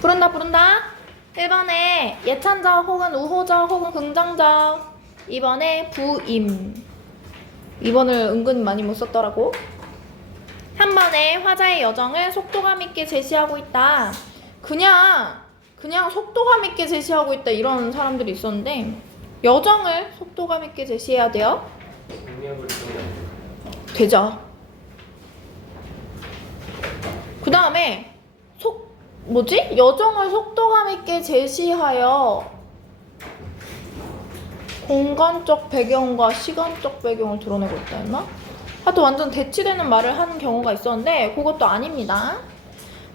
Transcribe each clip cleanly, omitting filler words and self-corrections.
부른다 부른다. 1번에 예찬자 혹은 우호자 혹은 긍정자. 2번에 부임. 2번을 은근 많이 못 썼더라고. 3번에 화자의 여정을 속도감 있게 제시하고 있다. 그냥 속도감 있게 제시하고 있다 이런 사람들이 있었는데 여정을 속도감 있게 제시해야 돼요. 되죠. 그 다음에 여정을 속도감 있게 제시하여 공간적 배경과 시간적 배경을 드러내고 있다 했나? 하여튼 완전 대치되는 말을 하는 경우가 있었는데 그것도 아닙니다.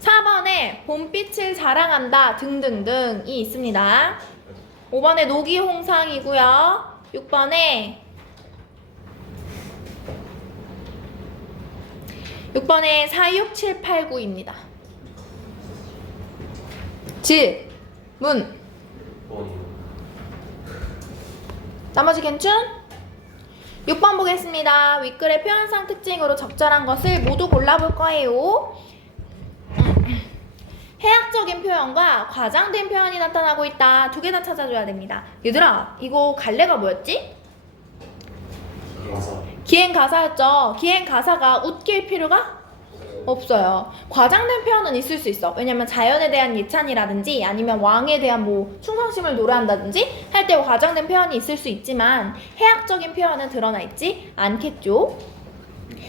4번에 봄빛을 자랑한다 등등등이 있습니다. 5번에 노기홍상이고요. 6번에 46789입니다. 질문. 나머지 괜춘? 6번 보겠습니다. 윗글의 표현상 특징으로 적절한 것을 모두 골라볼 거예요. 해학적인 표현과 과장된 표현이 나타나고 있다. 두 개 다 찾아줘야 됩니다. 얘들아, 이거 갈래가 뭐였지? 기행가사였죠. 기행가사가 웃길 필요가 없어요. 과장된 표현은 있을 수 있어. 왜냐면 자연에 대한 예찬이라든지 아니면 왕에 대한 뭐 충성심을 노래한다든지 할 때 과장된 표현이 있을 수 있지만 해학적인 표현은 드러나 있지 않겠죠.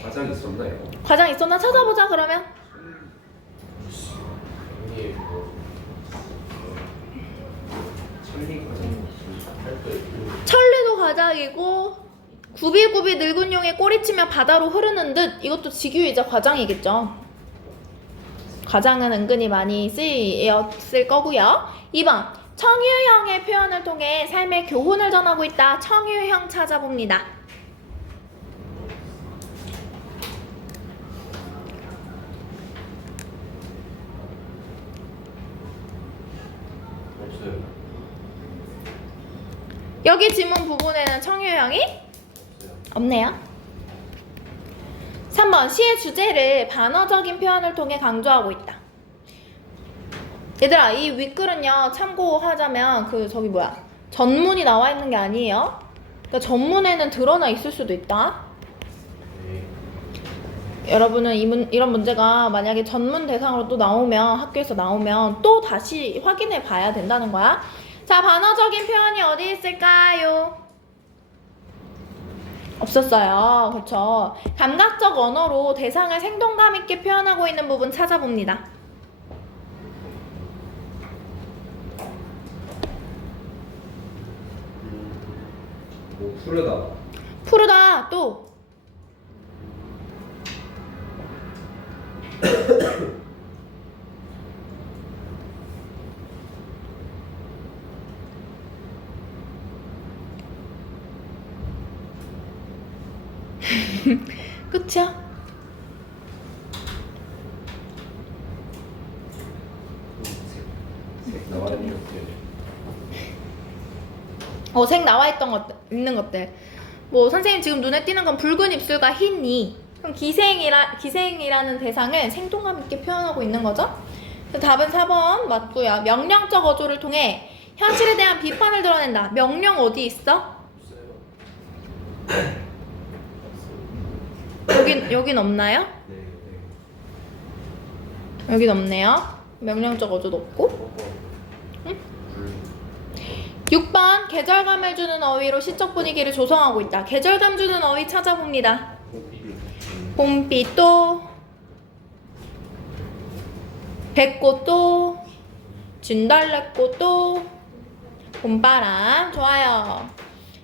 과장 있었나요? 과장 있었나 찾아보자 그러면. 천리도 과장이고 구비구비 늙은 용의 꼬리치며 바다로 흐르는 듯 이것도 직유이자 과장이겠죠. 과장은 은근히 많이 쓰였을 거고요. 2번 청유형의 표현을 통해 삶의 교훈을 전하고 있다. 청유형 찾아봅니다. 없어요. 여기 지문 부분에는 청유형이 없네요. 3번 시의 주제를 반어적인 표현을 통해 강조하고 있다. 얘들아, 이 윗글은요 참고하자면 전문이 나와 있는 게 아니에요. 그러니까 전문에는 드러나 있을 수도 있다. 여러분은 이런 문제가 만약에 전문 대상으로 또 나오면 학교에서 나오면 또 다시 확인해 봐야 된다는 거야. 자, 반어적인 표현이 어디 있을까요? 없었어요. 그렇죠. 감각적 언어로 대상을 생동감 있게 표현하고 있는 부분 찾아봅니다. 뭐 푸르다. 푸르다 또 끝이야? 색 나와 있는 것들. 색 나와 있는 것들. 뭐 선생님 지금 눈에 띄는 건 붉은 입술과 흰 이. 그럼 기생이라는 대상을 생동감 있게 표현하고 있는 거죠? 답은 4번 맞고요. 명령적 어조를 통해 현실에 대한 비판을 드러낸다. 명령 어디 있어? 여긴 없나요? 네. 여긴 없네요. 명령적 어조도 없고. 응? 6번 계절감을 주는 어휘로 시적 분위기를 조성하고 있다. 계절감 주는 어휘 찾아봅니다. 봄비도 백꽃도 진달래꽃도 봄바람. 좋아요.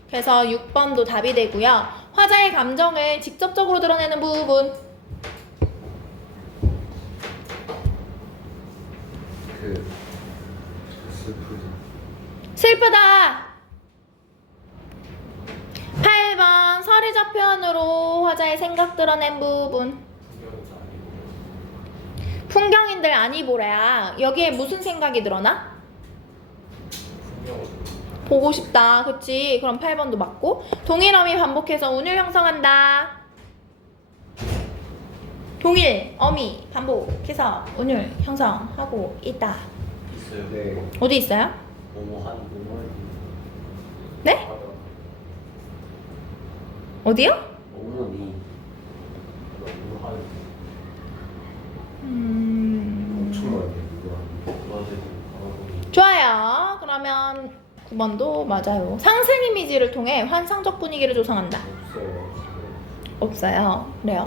그래서 6번도 답이 되고요. 화자의 감정을 직접적으로 드러내는 부분. 슬프다. 8번 서리적 표현으로 화자의 생각 드러낸 부분. 풍경인들 아니 보래야. 여기에 무슨 생각이 드러나? 보고 싶다. 그치? 그럼 8번도 맞고. 동일어미 반복해서 운율 형성한다. 동일, 어미 반복해서 운율 형성하고 있다. 있어요. 네. 어디 있어요? 뭐뭐 네? 어디요? 어머니 뭐하는 엄청 많이 이거. 맞아요. 좋아요. 그러면 9번도 맞아요. 상생 이미지를 통해 환상적 분위기를 조성한다. 없어요. 없어요. 그래요.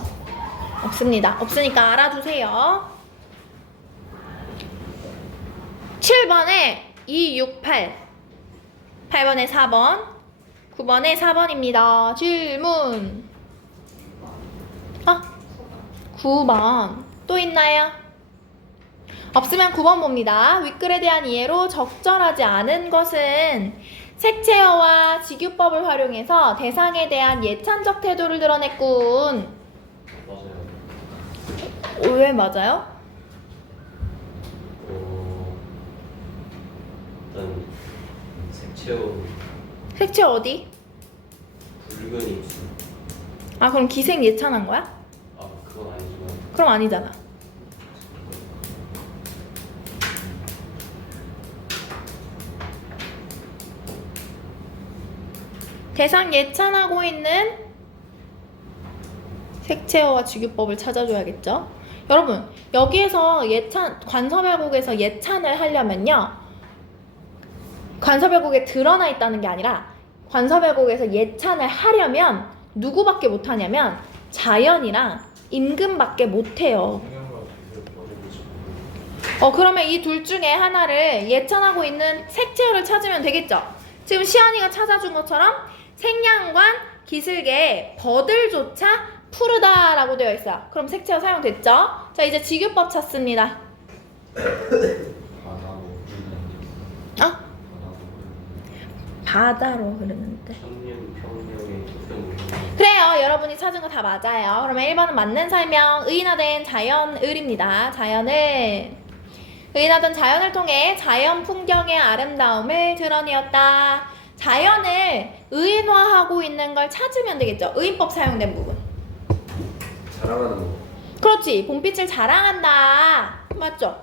없습니다. 없으니까 알아두세요. 7번에 2, 6, 8. 8번에 4번. 9번에 4번입니다. 질문. 9번. 또 있나요? 없으면 9번 봅니다. 윗글에 대한 이해로 적절하지 않은 것은 색채어와 직유법을 활용해서 대상에 대한 예찬적 태도를 드러냈군. 맞아요. 왜 맞아요? 일단 색채운 색채 어디? 붉은 입술. 아 그럼 기생 예찬한 거야? 아 그건 아니지만 그럼 아니잖아. 대상 예찬하고 있는 색채어와 직유법을 찾아줘야겠죠? 여러분 여기에서 예찬 관섭별곡에서 예찬을 하려면요 관섭별곡에 드러나 있다는 게 아니라 관섭별곡에서 예찬을 하려면 누구밖에 못하냐면 자연이랑 임금밖에 못해요. 그러면 이 둘 중에 하나를 예찬하고 있는 색채어를 찾으면 되겠죠? 지금 시연이가 찾아준 것처럼 생양관, 기슭에 버들조차 푸르다라고 되어 있어요. 그럼 색채어 사용됐죠? 자 이제 직유법 찾습니다. 어? 바다로 흐르는데. 평년의 특성. 그래요. 여러분이 찾은 거 다 맞아요. 그러면 1번은 맞는 설명, 의인화된 자연을입니다. 자연을. 의인화된 자연을 통해 자연 풍경의 아름다움을 드러내었다. 자연을 의인화하고 있는 걸 찾으면 되겠죠. 의인법 사용된 부분. 자랑하는 거. 그렇지. 봄빛을 자랑한다. 맞죠?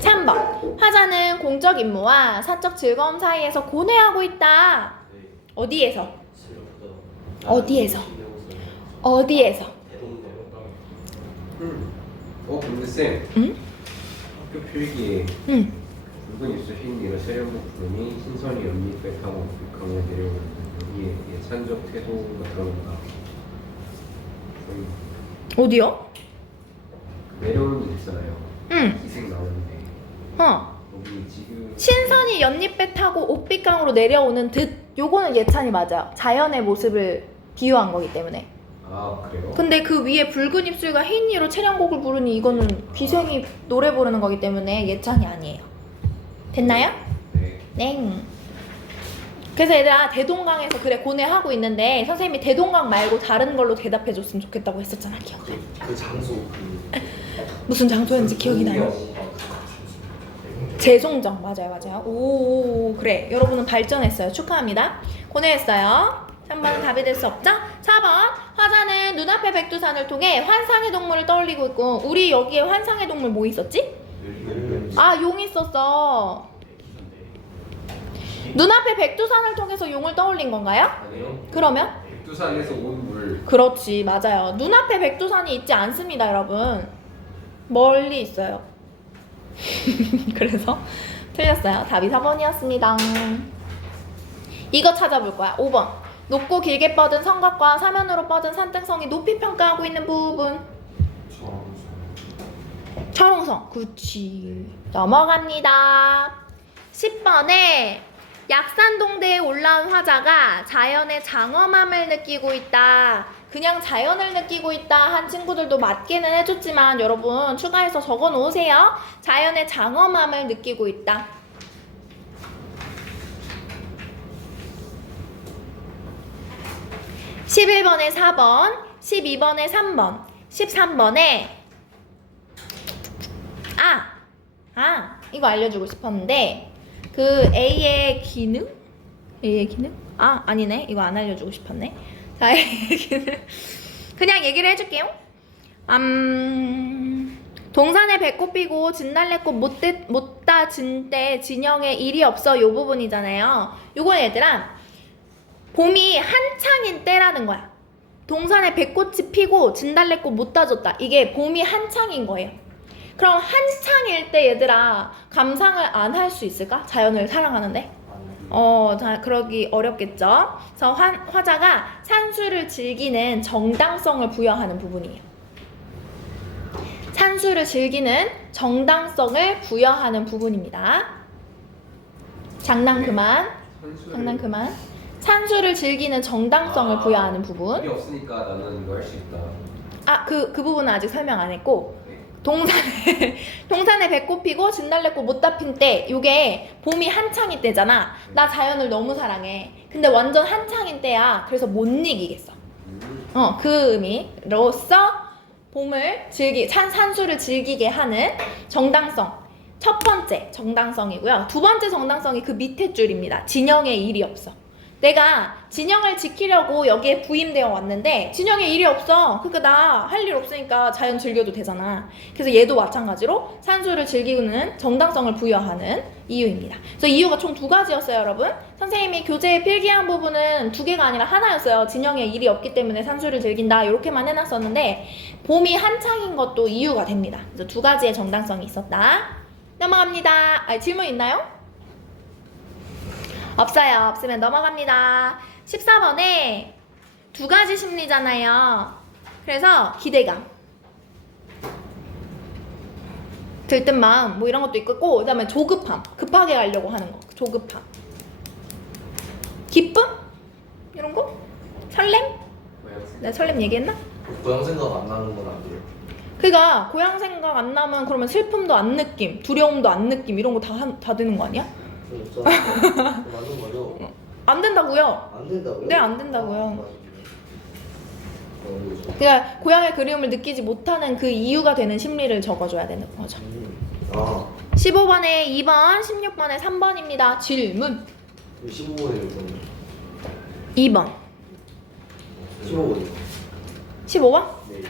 3번. 화자는 공적 임무와 사적 즐거움 사이에서 고뇌하고 있다. 네. 어디에서? 슬프다. 어디에서? 어디에서? 근데 쌤. 응? 학교 필기에 응. 붉은 입술 흰 이가 세련복 부르니 신선이 연잎에 타고 강에 내려오는데 여기에 예찬적 태도가 들어간다. 어디요? 내려오는 데 있잖아요. 응. 기생 나오는데 여기 지금 신선이 연잎배 타고 옥빛강으로 내려오는 듯. 요거는 예찬이 맞아요. 자연의 모습을 비유한 거기 때문에. 아 그래요? 근데 그 위에 붉은 입술과 흰 이로 채령곡을 부르니 이거는 기생이 노래 부르는 거기 때문에 예찬이 아니에요. 됐나요? 네. 네. 그래서 얘들아 대동강에서 그래 고뇌하고 있는데 선생님이 대동강 말고 다른 걸로 대답해줬으면 좋겠다고 했었잖아. 기억나? 그 장소 무슨 장소였는지 기억이 나요? 재송정. 맞아요. 오 그래. 여러분은 발전했어요. 축하합니다. 고뇌했어요. 3번은 답이 될 수 없죠? 4번 화자는 눈앞의 백두산을 통해 환상의 동물을 떠올리고 있고 우리 여기에 환상의 동물 뭐 있었지? 아 용 있었어. 눈앞의 백두산을 통해서 용을 떠올린 건가요? 아니요. 그러면? 백두산에서 온 물. 그렇지 맞아요. 눈앞에 백두산이 있지 않습니다 여러분. 멀리 있어요. 그래서 틀렸어요. 답이 4번이었습니다. 이거 찾아볼 거야. 5번 높고 길게 뻗은 성곽과 사면으로 뻗은 산등성이 높이 평가하고 있는 부분. 철옹성. 그치. 넘어갑니다. 10번에 약산동대에 올라온 화자가 자연의 장엄함을 느끼고 있다. 그냥 자연을 느끼고 있다 한 친구들도 맞기는 해줬지만 여러분 추가해서 적어 놓으세요. 자연의 장엄함을 느끼고 있다. (11번에) 4번, 12번에 3번, 13번에 이거 알려주고 싶었는데 그 A의 기능? A의 기능? 아니네. 이거 안 알려주고 싶었네. 자, A의 기능. 그냥 얘기를 해줄게요. 동산에 배꽃 피고 진달래꽃 못다 진 때 진영에 일이 없어 요 부분이잖아요. 요건 얘들아 봄이 한창인 때라는 거야. 동산에 배꽃이 피고 진달래꽃 못 따졌다. 이게 봄이 한창인 거예요. 그럼 한창일 때 얘들아 감상을 안 할 수 있을까? 자연을 사랑하는데? 자, 그러기 어렵겠죠? 그래서 화자가 산수를 즐기는 정당성을 부여하는 부분이에요. 산수를 즐기는 정당성을 부여하는 부분입니다. 장난 그만. 장난 그만. 산수를 즐기는 정당성을 부여하는 부분. 일이 없으니까 나는 이거 할 수 있다. 그 부분은 아직 설명 안 했고, 동산에 배꽃 피고 진달래꽃 못다 핀 때, 요게 봄이 한창일 때잖아. 나 자연을 너무 사랑해. 근데 완전 한창인 때야. 그래서 못 이기겠어. 그 의미로서 봄을 산수를 즐기게 하는 정당성. 첫 번째 정당성이고요. 두 번째 정당성이 그 밑에 줄입니다. 진영에 일이 없어. 내가 진영을 지키려고 여기에 부임되어 왔는데 진영에 일이 없어. 그러니까 나 할 일 없으니까 자연 즐겨도 되잖아. 그래서 얘도 마찬가지로 산수를 즐기는 정당성을 부여하는 이유입니다. 그래서 이유가 총 2가지였어요, 여러분. 선생님이 교재에 필기한 부분은 2개가 아니라 하나였어요. 진영에 일이 없기 때문에 산수를 즐긴다 이렇게만 해놨었는데 봄이 한창인 것도 이유가 됩니다. 그래서 2가지의 정당성이 있었다. 넘어갑니다. 질문 있나요? 없어요. 없으면 넘어갑니다. 14번에 2가지 심리잖아요. 그래서 기대감, 들뜬 마음 뭐 이런 것도 있고, 그 다음에 조급함, 급하게 가려고 하는 거, 조급함, 기쁨? 이런 거? 설렘? 내가 설렘 얘기했나? 고향 생각 안 나는 건 안 돼요. 그니까 고향 생각 안 나면 그러면 슬픔도 안 느낌, 두려움도 안 느낌 이런 거 다 드는 거 아니야? 진짜 맞는 거죠? 안 된다고요? 안 된다고요? 네, 안 된다고요. 그렇죠. 그러니까 고향의 그리움을 느끼지 못하는 그 이유가 되는 심리를 적어줘야 되는 거죠. 15번에 2번, 16번에 3번입니다. 질문. 15번이에요. 2번. 15번이요. 15번? 네.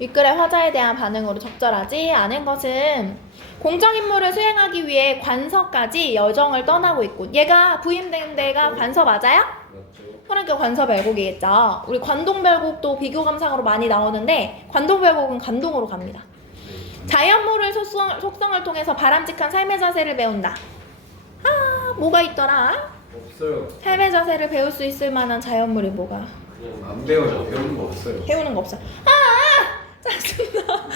윗글의 화자에 대한 반응으로 적절하지 않은 것은 공적임무를 수행하기 위해 관서까지 여정을 떠나고 있고, 얘가 부임된 데가 관서 맞아요? 맞죠? 그러니까 관서별곡이겠죠. 우리 관동별곡도 비교 감상으로 많이 나오는데 관동별곡은 감동으로 갑니다. 자연모를 속성을 통해서 바람직한 삶의 자세를 배운다. 뭐가 있더라? 없어요. 삶의 자세를 배울 수 있을 만한 자연물이 뭐가? 그냥 안 배워요. 배우는 거 없어요. 배우는 거 없어. 짜증나.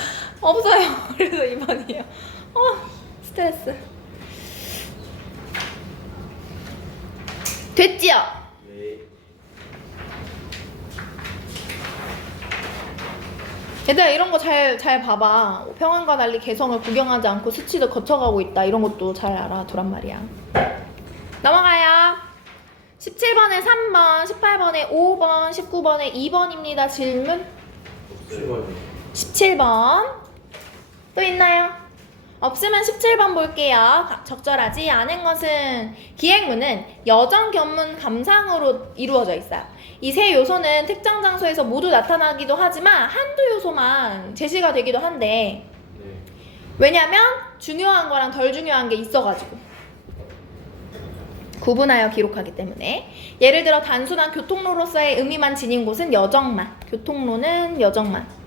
없어요. 그래서 2번이에요. 스트레스. 됐지요? 네. 얘들아 이런 거 잘 봐봐. 평안과 달리 개성을 구경하지 않고 수치도 거쳐가고 있다. 이런 것도 잘 알아두란 말이야. 넘어가요. 17번에 3번, 18번에 5번, 19번에 2번입니다. 질문. 17번. 또 있나요? 없으면 17번 볼게요. 적절하지 않은 것은 기획문은 여정, 견문, 감상으로 이루어져 있어요. 이 세 요소는 특정 장소에서 모두 나타나기도 하지만 한두 요소만 제시가 되기도 한데, 네. 왜냐면 중요한 거랑 덜 중요한 게 있어가지고 구분하여 기록하기 때문에. 예를 들어 단순한 교통로로서의 의미만 지닌 곳은 여정만, 교통로는 여정만.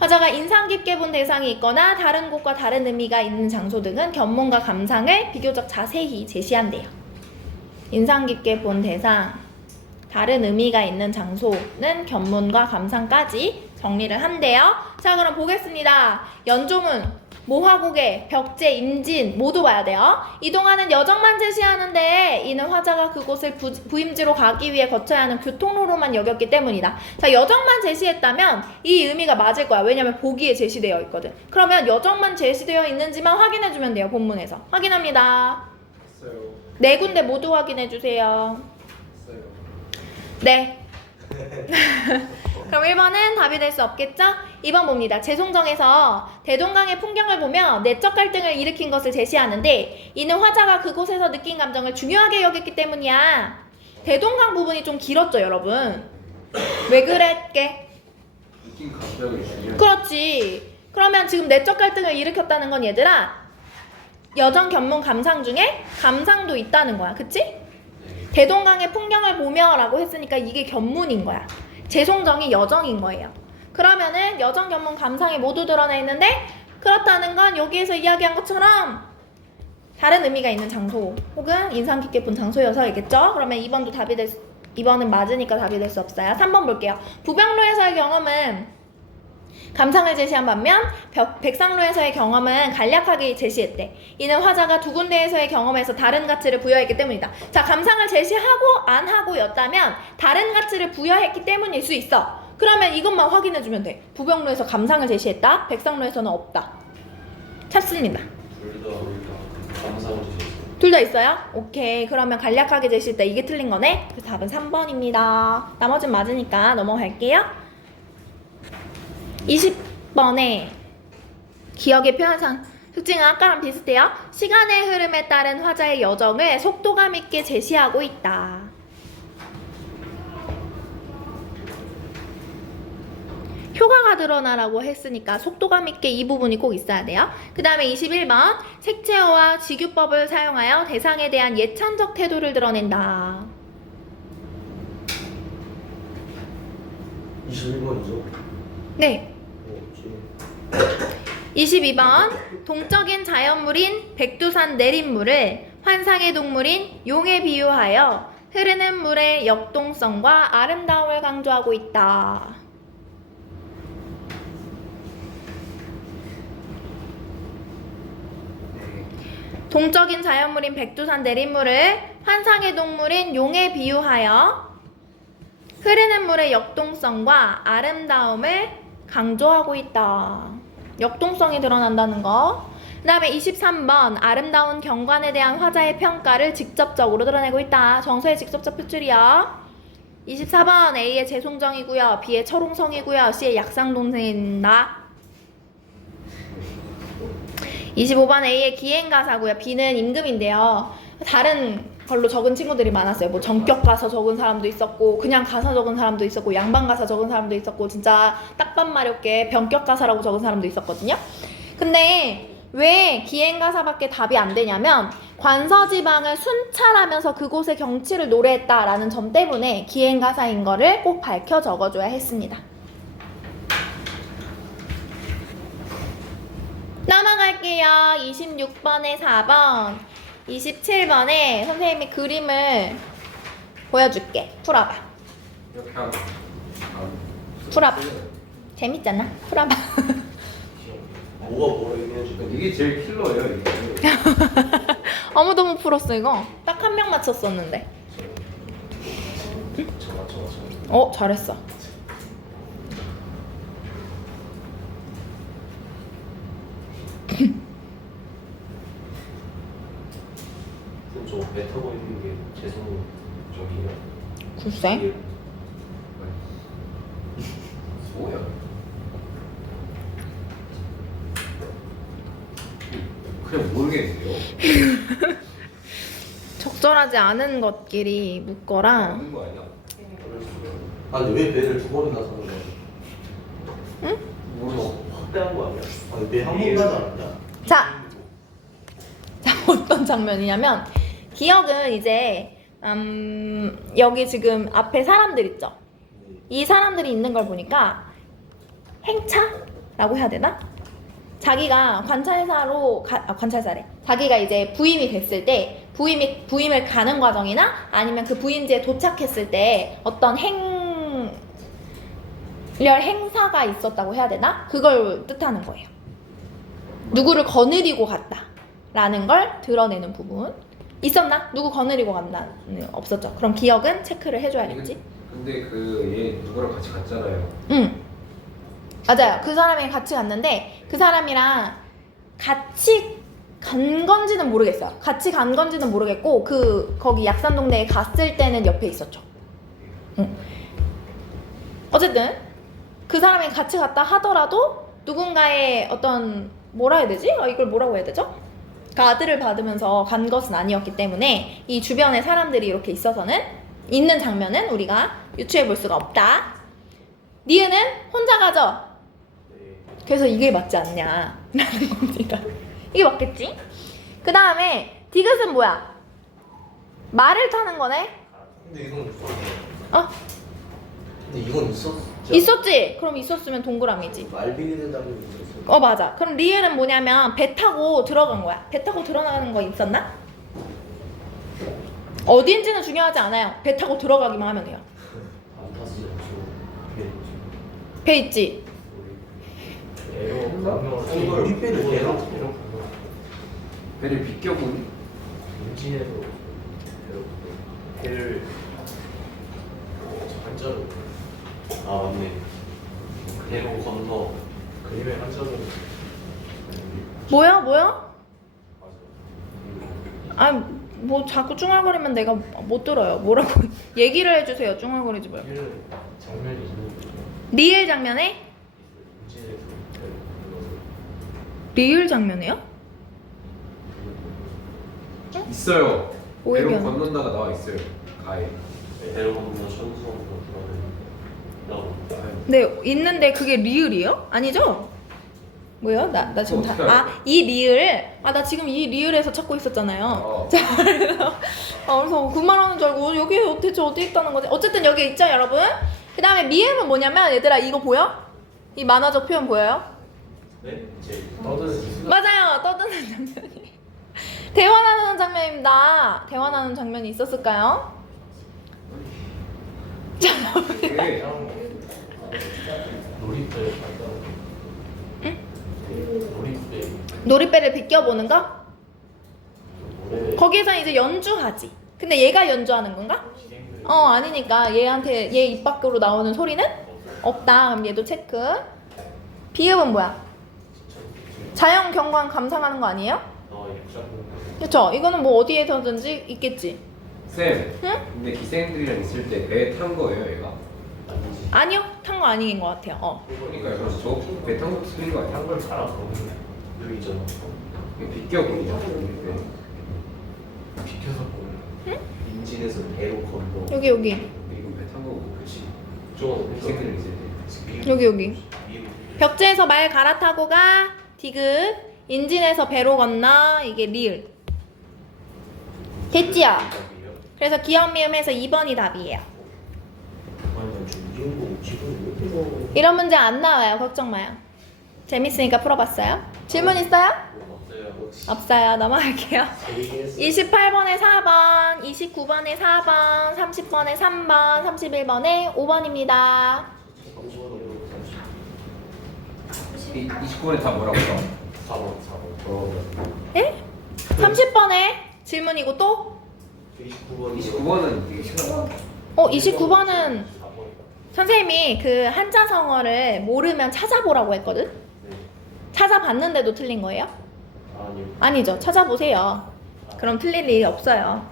화자가 인상 깊게 본 대상이 있거나 다른 곳과 다른 의미가 있는 장소 등은 견문과 감상을 비교적 자세히 제시한대요. 인상 깊게 본 대상, 다른 의미가 있는 장소는 견문과 감상까지 정리를 한대요. 자, 그럼 보겠습니다. 연조문, 모화고개, 벽제, 임진 모두 봐야 돼요. 이동하는 여정만 제시하는데 이는 화자가 그곳을 부임지로 가기 위해 거쳐야 하는 교통로로만 여겼기 때문이다. 자, 여정만 제시했다면 이 의미가 맞을 거야. 왜냐면 보기에 제시되어 있거든. 그러면 여정만 제시되어 있는지만 확인해주면 돼요. 본문에서. 확인합니다. 했어요. 4군데 모두 확인해주세요. 했어요. 네. 그럼 1번은 답이 될 수 없겠죠? 2번 봅니다. 재송정에서 대동강의 풍경을 보며 내적 갈등을 일으킨 것을 제시하는데 이는 화자가 그곳에서 느낀 감정을 중요하게 여겼기 때문이야. 대동강 부분이 좀 길었죠, 여러분? 왜 그랬게? 느낀 감정이 중요해요. 그렇지. 그러면 지금 내적 갈등을 일으켰다는 건 얘들아 여정, 견문, 감상 중에 감상도 있다는 거야. 그치? 대동강의 풍경을 보며 라고 했으니까 이게 견문인 거야. 재송정이 여정인 거예요. 그러면은 여정, 견문, 감상이 모두 드러나 있는데 그렇다는 건 여기에서 이야기한 것처럼 다른 의미가 있는 장소 혹은 인상 깊게 본 장소여서이겠죠? 그러면 2번도 답이 될 수, 2번은 맞으니까 답이 될 수 없어요. 3번 볼게요. 부병로에서의 경험은 감상을 제시한 반면 백상로에서의 경험은 간략하게 제시했대. 이는 화자가 두 군데에서의 경험에서 다른 가치를 부여했기 때문이다. 자, 감상을 제시하고 안 하고였다면 다른 가치를 부여했기 때문일 수 있어. 그러면 이것만 확인해주면 돼. 부병로에서 감상을 제시했다. 백상로에서는 없다. 찾습니다. 둘다 감상을 주셨어요. 둘 다 있어요? 오케이. 그러면 간략하게 제시했다. 이게 틀린 거네. 그래서 답은 3번입니다. 나머지는 맞으니까 넘어갈게요. 20번에 기억의 표현상 특징은 아까랑 비슷해요. 시간의 흐름에 따른 화자의 여정을 속도감 있게 제시하고 있다. 효과가 드러나라고 했으니까 속도감 있게 이 부분이 꼭 있어야 돼요. 그 다음에 21번 색채어와 직유법을 사용하여 대상에 대한 예찬적 태도를 드러낸다. 21번이죠? 네. 22번 동적인 자연물인 백두산 내린물을 환상의 동물인 용에 비유하여 흐르는 물의 역동성과 아름다움을 강조하고 있다. 동적인 자연물인 백두산 내린물을 환상의 동물인 용에 비유하여 흐르는 물의 역동성과 아름다움을 강조하고 있다. 역동성이 드러난다는 거. 그 다음에 23번 아름다운 경관에 대한 화자의 평가를 직접적으로 드러내고 있다. 정서의 직접적 표출이요. 24번 A의 재송정이고요. B의 철옹성이고요. C의 약상동생입니다. 25번 A의 기행가사고요. B는 임금인데요. 다른 걸로 적은 친구들이 많았어요. 뭐 전격 가사 적은 사람도 있었고 그냥 가사 적은 사람도 있었고 양반 가사 적은 사람도 있었고 진짜 딱밤 마렵게 변격 가사라고 적은 사람도 있었거든요. 근데 왜 기행가사밖에 답이 안 되냐면 관서지방을 순찰하면서 그곳의 경치를 노래했다라는 점 때문에 기행가사인 거를 꼭 밝혀 적어줘야 했습니다. 넘어갈게요. 26번에 4번 27번에 선생님이 그림을 보여줄게. 풀어봐. 이렇게 하면 풀어봐. 재밌잖아. 풀어봐. 뭐가 뭐를 의미해주는 이게 제일 킬러예요. 이게. 아무도 못 풀었어 이거. 딱 한 명 맞췄었는데. 저. 잘했어. 저 배 타고 있는 게 재성적이에요. 글쎄. 뭐야? 그냥 모르겠는데요. 적절하지 않은 것끼리 묶어라. 없는 거 아니야? 아 근데 왜 배를 두 번이나 타는 거야? 응? 모르겠어. 확대한 거 아니야? 아니 배 한 번 타지 않냐? 자, 어떤 장면이냐면 기억은 이제 여기 지금 앞에 사람들 있죠? 이 사람들이 있는 걸 보니까 행차라고 해야 되나? 자기가 관찰사래. 자기가 이제 부임이 됐을 때 부임을 가는 과정이나 아니면 그 부임지에 도착했을 때 어떤 행사가 있었다고 해야 되나? 그걸 뜻하는 거예요. 누구를 거느리고 갔다라는 걸 드러내는 부분. 있었나? 누구 거느리고 갔나는 없었죠. 그럼 기억은 체크를 해줘야겠지. 근데 그 얘 누구랑 같이 갔잖아요. 응. 맞아요. 그 사람이랑 같이 갔는데 그 사람이랑 같이 간 건지는 모르겠어요. 같이 간 건지는 모르겠고 거기 약산동네에 갔을 때는 옆에 있었죠. 응. 어쨌든 그 사람이 같이 갔다 하더라도 누군가의 어떤 뭐라 해야 되지? 이걸 뭐라고 해야 되죠? 그 아들을 받으면서 간 것은 아니었기 때문에 이 주변에 사람들이 이렇게 있는 장면은 우리가 유추해 볼 수가 없다. 니은은 혼자 가죠? 그래서 이게 맞지 않냐라는 겁니다. 이게 맞겠지? 그 다음에 디귿은 뭐야? 말을 타는 거네? 근데 이건 있었어. 어? 근데 이건 있었죠. 있었지? 그럼 있었으면 동그라미지. 말비린다는 게 있었어. 어 맞아. 그럼 리을은 뭐냐면 배 타고 들어간 거야. 배 타고 들어가는 거 있었나? 어딘지는 중요하지 않아요. 배 타고 들어가기만 하면 돼요. 안 탔어요. 배 있지? 우리 배를 배로 배를 비껴보니? 인진에서 배를 한자로 아 맞네. 배로 건너 그림의 한자로 뭐야? 아, 뭐 자꾸 쭝얼거리면 내가 못 들어요. 뭐라고 얘기를 해주세요. 쭝얼거리지 말고. 이런 장면이 있는 리을 장면에? 인진에서 배로 리을 장면에요? 있어요. 배로 오해변. 건넌다가 나와 있어요. 가에. 배로 건너 천수성으로 들어가는 네, 있는데 그게 리을이요? 아니죠? 뭐요? 나 지금 어떻게 알아요? 이 리을. 나 지금 이 리을에서 찾고 있었잖아요. 어. 자, 그래서 그 말하는 줄 알고 여기 대체 어디 있다는 거지? 어쨌든 여기 있죠, 여러분? 그 다음에 미음은 뭐냐면 얘들아 이거 보여? 이 만화적 표현 보여요? 네? 제 떠드는 맞아요, 떠드는 장면이. 대화 나누는 장면입니다. 대화 나누는 장면이 있었을까요? 이게 놀이터 응? 놀이터 놀이배를 비껴보는 거? 노래 거기에서 이제 연주하지. 근데 얘가 연주하는 건가? 아니니까 얘한테 얘 입 밖으로 나오는 소리는 없다. 그럼 얘도 체크. 비읍은 뭐야? 자연 경관 감상하는 거 아니에요? 그렇죠. 이거는 뭐 어디에서든지 있겠지. 쌤. 응? 근데 기생들이랑 있을 때 배 탄 거예요, 얘가? 아니요, 탄 거 아닌 것 같아요. 그러니까요. 그래서 저배탄 것도 틀린 거 아니야? 한걸 갈아서 여기 있잖아. 이게 비껴보니요. 비켜서 응? 인진에서 배로 건너. 여기 이건 배 탄 거고. 그렇지. 좀 기생들이랑 있을 때. 여기. 벽지에서 말 갈아타고 가 디귿. 인진에서 배로 건너 이게 리을. 됐지요? 그래서 기억 미음에서 2번이 답이에요. 이런 문제 안 나와요. 걱정 마요. 재밌으니까 풀어봤어요. 질문 있어요? 없어요. 넘어갈게요. 28번에 4번, 29번에 4번, 30번에 3번, 31번에 5번입니다. 29번에 다 뭐라고요? 4번. 예? 30번에 질문이고 또? 29번은 되게 싫어. 29번은 선생님이 그 한자성어를 모르면 찾아보라고 했거든? 찾아봤는데도 틀린 거예요? 아니요. 아니죠. 찾아보세요. 그럼 틀릴 일이 없어요.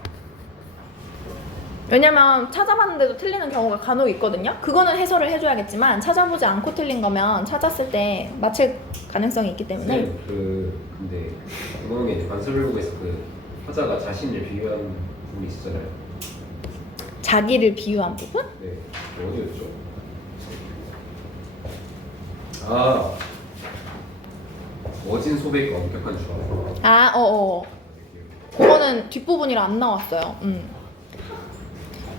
왜냐면 찾아봤는데도 틀리는 경우가 간혹 있거든요. 그거는 해설을 해줘야겠지만 찾아보지 않고 틀린 거면 찾았을 때 맞힐 가능성이 있기 때문에. 네, 근데 그거는 이제 관습을보고에서 그 화자가 자신을 비유한 부분이 있었잖아요. 자기를 비유한 부분? 네, 어디였죠? 아, 어진 소백과 엄격한 주어. 그거는 뒷부분이라 안 나왔어요.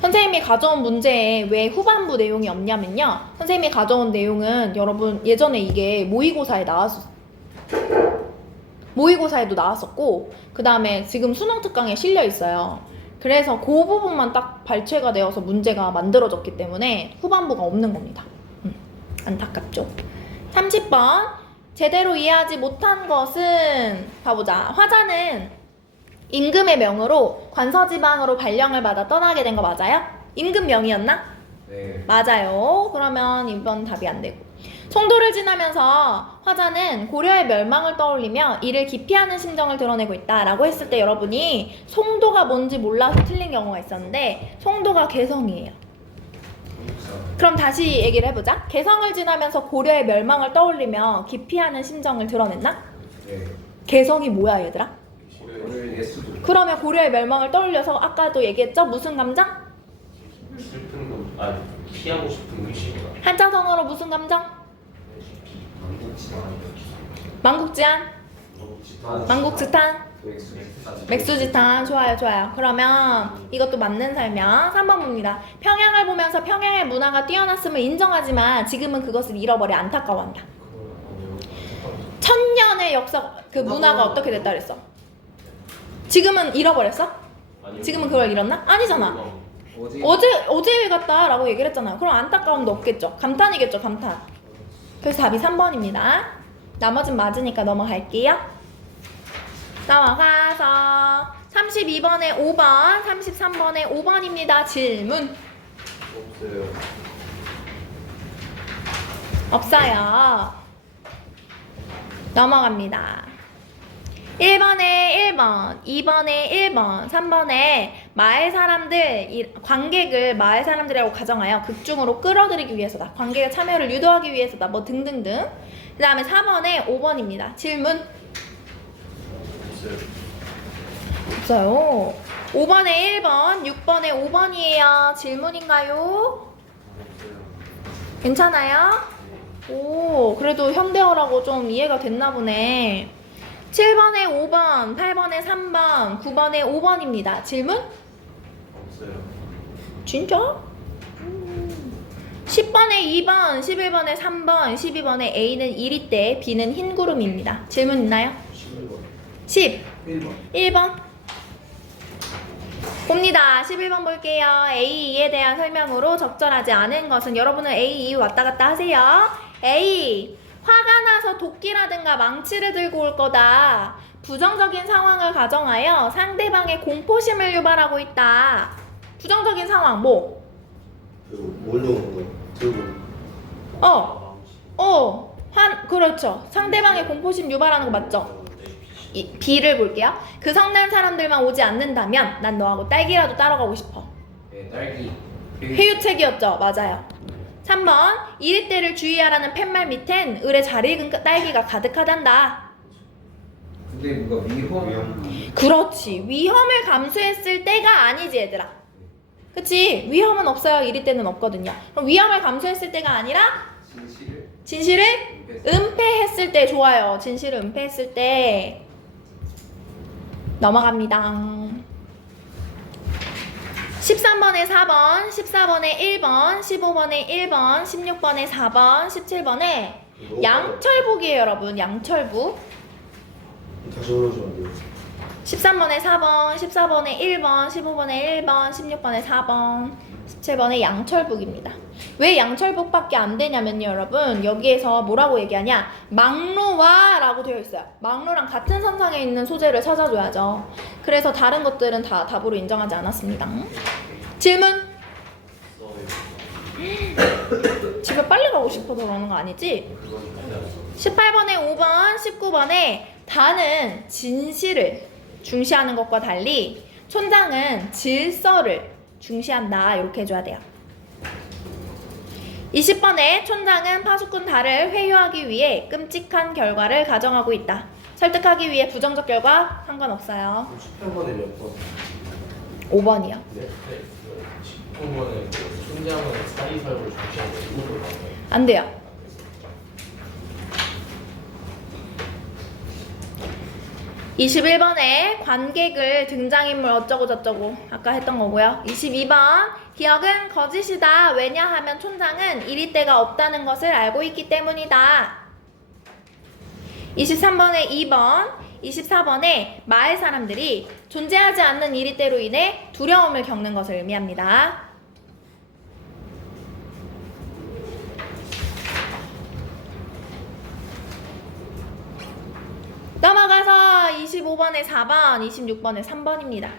선생님이 가져온 문제에 왜 후반부 내용이 없냐면요. 선생님이 가져온 내용은 여러분 예전에 이게 모의고사에도 나왔었고 그 다음에 지금 수능 특강에 실려 있어요. 그래서 그 부분만 딱 발췌가 되어서 문제가 만들어졌기 때문에 후반부가 없는 겁니다. 안타깝죠. 30번 제대로 이해하지 못한 것은 봐보자. 화자는 임금의 명으로 관서지방으로 발령을 받아 떠나게 된 거 맞아요? 임금 명이었나? 네. 맞아요. 그러면 이번 답이 안 되고. 송도를 지나면서 화자는 고려의 멸망을 떠올리며 이를 기피하는 심정을 드러내고 있다라고 했을 때 여러분이 송도가 뭔지 몰라서 틀린 경우가 있었는데 송도가 개성이에요. 그럼 다시 얘기를 해보자. 개성을 지나면서 고려의 멸망을 떠올리며 기피하는 심정을 드러냈나? 네. 개성이 뭐야 얘들아? 오늘 예수도. 그러면 고려의 멸망을 떠올려서 아까도 얘기했죠? 무슨 감정? 슬픈 건 피하고 싶은 의식이다. 한자성어로 무슨 감정? 망국지다. 망국지한? 망국지탄? 맥수지탄. 좋아요, 좋아요. 그러면 이것도 맞는 설명 3번 봅니다. 평양을 보면서 평양의 문화가 뛰어났음을 인정하지만 지금은 그것을 잃어버려 안타까워한다. 천년의 역사, 그 문화가 어떻게 됐다 그랬어? 지금은 잃어버렸어? 지금은 그걸 잃었나? 아니잖아. 어제 같다라고 얘기를 했잖아요. 그럼 안타까움도 없겠죠. 감탄이겠죠, 감탄. 그래서 답이 3번입니다. 나머진 맞으니까 넘어갈게요. 넘어가서 32번에 5번, 33번에 5번입니다. 질문. 없어요. 넘어갑니다. 1번에 1번, 2번에 1번, 3번에 마을 사람들, 관객을 마을 사람들이라고 가정하여 극중으로 끌어들이기 위해서다. 관객의 참여를 유도하기 위해서다. 뭐 등등등. 그 다음에 4번에 5번입니다. 질문. 없어요. 5번에 1번, 6번에 5번이에요. 질문인가요? 괜찮아요? 오, 그래도 현대어라고 좀 이해가 됐나 보네. 7번에 5번, 8번에 3번, 9번에 5번입니다. 질문? 진짜? 10번에 2번, 11번에 3번, 12번에 A는 1이 때 B는 흰 구름입니다. 질문 있나요? 10. 1번. 봅니다. 11번 볼게요. A2에 대한 설명으로 적절하지 않은 것은 여러분은 A2 왔다 갔다 하세요. A. 화가 나서 도끼라든가 망치를 들고 올 거다. 부정적인 상황을 가정하여 상대방의 공포심을 유발하고 있다. 부정적인 상황 뭐? 몰려오는 거 들고. 그렇죠. 상대방의 공포심 유발하는 거 맞죠? B를 볼게요. 그 성난 사람들만 오지 않는다면 난 너하고 딸기라도 따러 가고 싶어. 네, 딸기. 회유책이었죠. 맞아요. 3번. 이리 때를 주의하라는 팻말 밑엔 을의 잘 익은 딸기가 가득하단다. 근데 뭔가 위험. 그렇지. 위험을 감수했을 때가 아니지 얘들아. 그치? 위험은 없어요. 이리 때는 없거든요. 그럼 위험을 감수했을 때가 아니라 진실을 은폐했을 때. 좋아요. 진실을 은폐했을 때. 넘어갑니다. 13번에 4번, 14번에 1번, 15번에 1번, 16번에 4번, 17번에 양철북이에요 여러분. 양철북. 다시 올려주면 안 돼요? 13번에 4번, 14번에 1번, 15번에 1번, 16번에 4번, 17번에 양철북입니다. 왜 양철북밖에 안 되냐면요 여러분, 여기에서 뭐라고 얘기하냐, 막루와 라고 되어 있어요. 막루랑 같은 선상에 있는 소재를 찾아줘야죠. 그래서 다른 것들은 다 답으로 인정하지 않았습니다. 질문. 집에 빨리 가고 싶어서 그러는 거 아니지? 18번에 5번, 19번에 다는 진실을 중시하는 것과 달리 촌장은 질서를 중시한다. 이렇게 해줘야 돼요. 20번에 촌장은 파수꾼 달을 회유하기 위해 끔찍한 결과를 가정하고 있다. 설득하기 위해 부정적 결과 상관없어요. 18번에 몇 번? 5번이요. 네. 19번에 촌장은 사리설을 중시하고 이거를 봐요. 안 돼요. 21번에 관객을 등장인물 어쩌고 저쩌고 아까 했던 거고요. 22번 기억은 거짓이다. 왜냐하면 촌장은 이리 때가 없다는 것을 알고 있기 때문이다. 23번에 2번 24번에 마을 사람들이 존재하지 않는 이리 때로 인해 두려움을 겪는 것을 의미합니다. 넘어가서 25번에 4번, 26번에 3번입니다.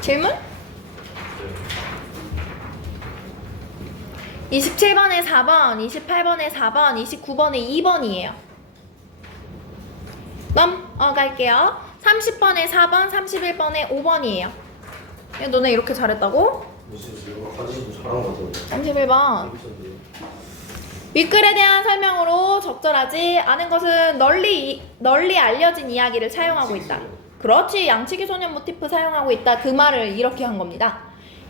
질문? 27번에 4번, 28번에 4번, 29번에 2번이에요. 넘어갈게요. 30번에 4번, 31번에 5번이에요. 너네 이렇게 잘했다고? 무슨 이거 가지고 잘한 거 같아요. 31번. 윗글에 대한 설명으로 적절하지 않은 것은 널리 알려진 이야기를 차용하고 있다. 그렇지. 양치기 소년 모티프 사용하고 있다. 그 말을 이렇게 한 겁니다.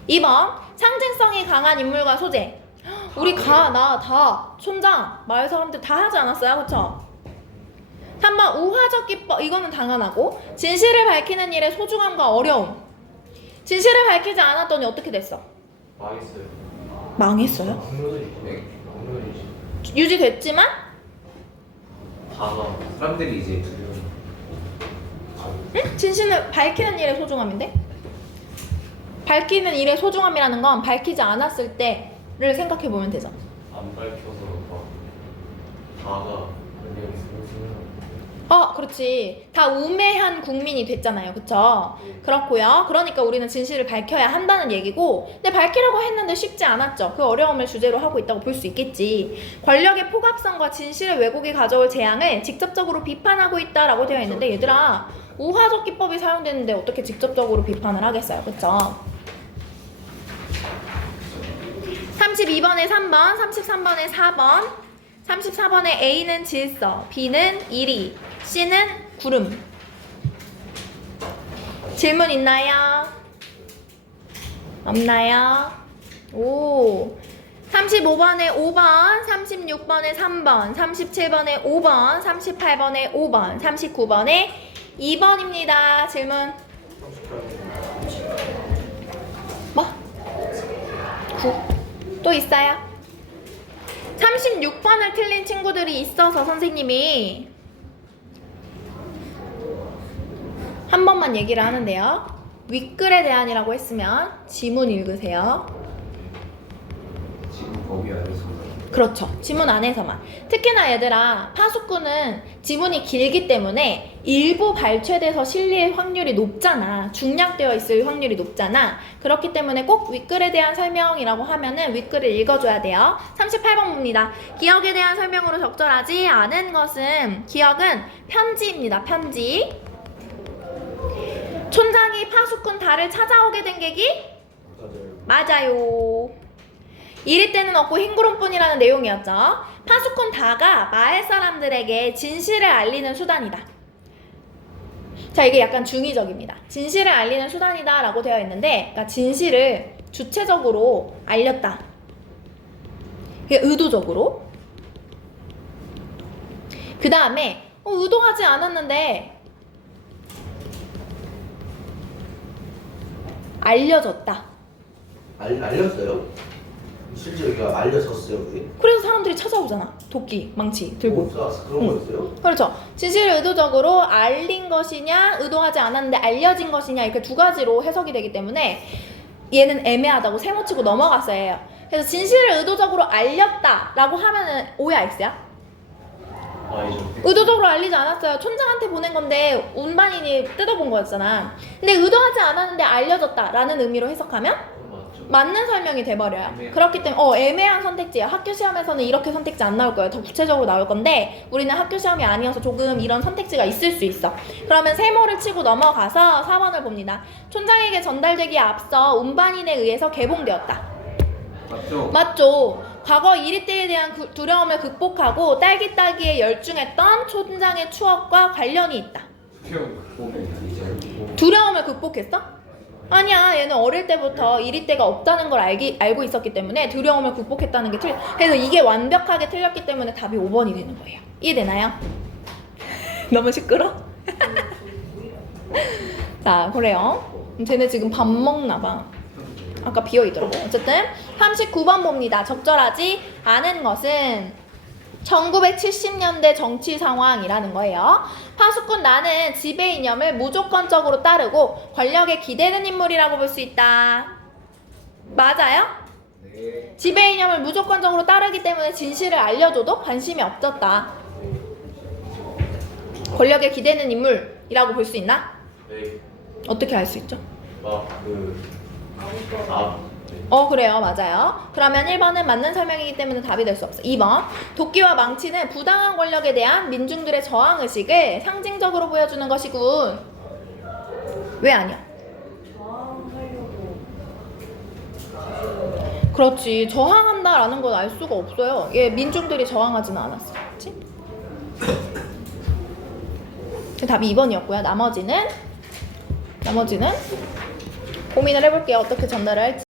2번 상징성이 강한 인물과 소재. 우리 가, 나, 다, 촌장, 마을 사람들 다 하지 않았어요? 그쵸? 3번 우화적 기법, 이거는 당연하고. 진실을 밝히는 일의 소중함과 어려움. 진실을 밝히지 않았더니 어떻게 됐어? 망했어요. 망했어요? 막론이지. 유지됐지만 다가 사람들이 이제 두려움. 응? 진실을 밝히는 일의 소중함인데? 밝히는 일의 소중함이라는 건 밝히지 않았을 때를 생각해 보면 되잖아. 안 밝혀서 막 다가 그냥 그렇지. 다 우매한 국민이 됐잖아요. 그쵸? 그렇고요. 그러니까 우리는 진실을 밝혀야 한다는 얘기고, 근데 밝히려고 했는데 쉽지 않았죠. 그 어려움을 주제로 하고 있다고 볼 수 있겠지. 권력의 포갑성과 진실의 왜곡이 가져올 재앙을 직접적으로 비판하고 있다라고 되어 있는데, 얘들아, 우화적 기법이 사용되는데 어떻게 직접적으로 비판을 하겠어요. 그쵸? 32번에 3번, 33번에 4번, 34번에 A는 질서, B는 이리, C는 구름. 질문 있나요? 없나요? 오. 35번에 5번, 36번에 3번, 37번에 5번, 38번에 5번, 39번에 2번입니다. 질문. 뭐? 9. 또 있어요? 36번을 틀린 친구들이 있어서 선생님이 한 번만 얘기를 하는데요. 윗글에 대한이라고 했으면 지문 읽으세요. 지금 거기 안에서 그렇죠. 지문 안에서만. 특히나 얘들아, 파수꾼은 지문이 길기 때문에 일부 발췌돼서 실릴 확률이 높잖아. 중략되어 있을 확률이 높잖아. 그렇기 때문에 꼭 윗글에 대한 설명이라고 하면은 윗글을 읽어줘야 돼요. 38번 봅니다. 기억에 대한 설명으로 적절하지 않은 것은, 기억은 편지입니다. 편지. 촌장이 파수꾼 달을 찾아오게 된 계기? 맞아요. 이리 때는 없고 흰구름뿐이라는 내용이었죠. 파수꾼 다가 마을 사람들에게 진실을 알리는 수단이다. 자, 이게 약간 중의적입니다. 진실을 알리는 수단이다 라고 되어 있는데, 그러니까 진실을 주체적으로 알렸다. 이게 의도적으로. 그 다음에 의도하지 않았는데 알려졌다. 알렸어요? 실제 여기가 알려졌어요, 그게? 그래서 사람들이 찾아오잖아. 도끼, 망치 들고. 그런 거였어요? 그렇죠. 진실을 의도적으로 알린 것이냐, 의도하지 않았는데 알려진 것이냐, 이렇게 두 가지로 해석이 되기 때문에 얘는 애매하다고 세모치고 넘어갔어요. 그래서 진실을 의도적으로 알렸다라고 하면은 오야 X야? 아니죠. 의도적으로 알리지 않았어요. 촌장한테 보낸 건데 운반인이 뜯어본 거였잖아. 근데 의도하지 않았는데 알려졌다라는 의미로 해석하면 맞죠. 맞는 설명이 돼버려요. 애매한. 그렇기 때문에 애매한 선택지예요. 학교 시험에서는 이렇게 선택지 안 나올 거예요. 더 구체적으로 나올 건데 우리는 학교 시험이 아니어서 조금 이런 선택지가 있을 수 있어. 그러면 세모를 치고 넘어가서 4번을 봅니다. 촌장에게 전달되기에 앞서 운반인에 의해서 개봉되었다. 맞죠? 맞죠. 과거 이리때에 대한 두려움을 극복하고 딸기 따기에 열중했던 촌장의 추억과 관련이 있다. 수영 보면 아니죠. 두려움을 극복했어? 아니야. 얘는 어릴 때부터 이리때가 없다는 걸 알고 있었기 때문에 두려움을 극복했다는 게 그래서 이게 완벽하게 틀렸기 때문에 답이 5번이 되는 거예요. 이해되나요? 너무 시끄러? 자, 그래요. 쟤네 지금 밥 먹나 봐. 아까 비어있더라고. 어쨌든 39번 봅니다. 적절하지 않은 것은 1970년대 정치 상황이라는 거예요. 파수꾼 나는 지배 이념을 무조건적으로 따르고 권력에 기대는 인물이라고 볼 수 있다. 맞아요? 네. 지배 이념을 무조건적으로 따르기 때문에 진실을 알려줘도 관심이 없었다. 권력에 기대는 인물이라고 볼 수 있나? 네. 어떻게 알 수 있죠? 그래요. 맞아요. 그러면 1번은 맞는 설명이기 때문에 답이 될 수 없어. 2번. 도끼와 망치는 부당한 권력에 대한 민중들의 저항의식을 상징적으로 보여주는 것이군. 왜 아니야? 그렇지. 저항한다라는 건 알 수가 없어요. 얘 민중들이 저항하지는 않았어. 그렇지? 답이 2번이었고요. 나머지는 고민을 해볼게요. 어떻게 전달을 할지.